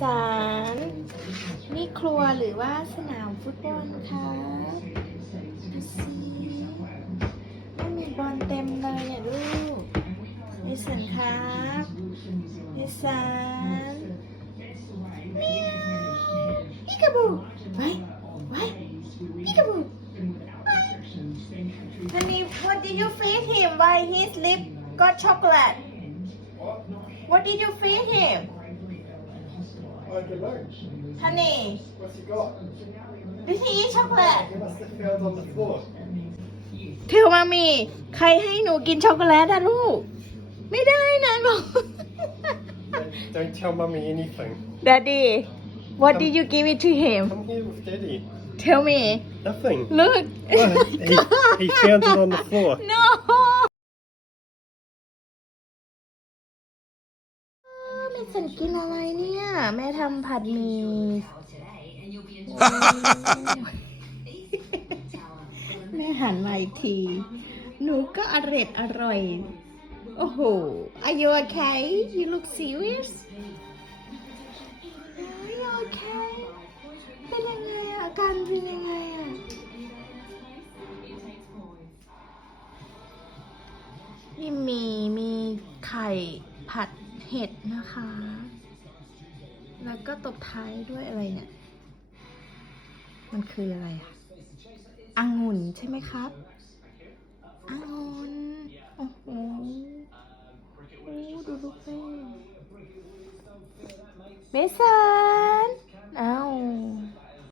สาร นี่ครัวหรือว่าสนามฟุตบอลคะดูสิไม่มีบอลเต็มเลยอะลูกเมสันครับเมสันเมียวพิกาบูไว้ไว้พิกาบู Honey, what did you feed him? Why his lip got chocolate? What did you feed him? I don't know. Honey, What's he got? did he eat chocolate? He must have fell on the floor. เทลมามี ใครให้หนูกินช็อกโกแลตอะลูก ไม่ได้นะลูก Don't, don't tell mummy anything. Daddy what did you give it to him Come here with daddy. Tell me Nothing. Look What? He, he found it on the floor. No แม่สันกินอะไรเนี่ย แม่ทำผัดหมี่แม่หันมาอีกที หนูก็อร่อยอร่อย โอ้โห Are you okay You look serious Are you okay เป็นยังไงอาการเป็นยังไงอะนี่มีมีไข่ผัด เห็ดนะคะ แล้วก็ตบท้ายด้วยอะไรเนี่ย มันคืออะไรอะองุ่นใช่ไหมครับองุ่นโอ้โหโอ้ดูลูกแม่เบสั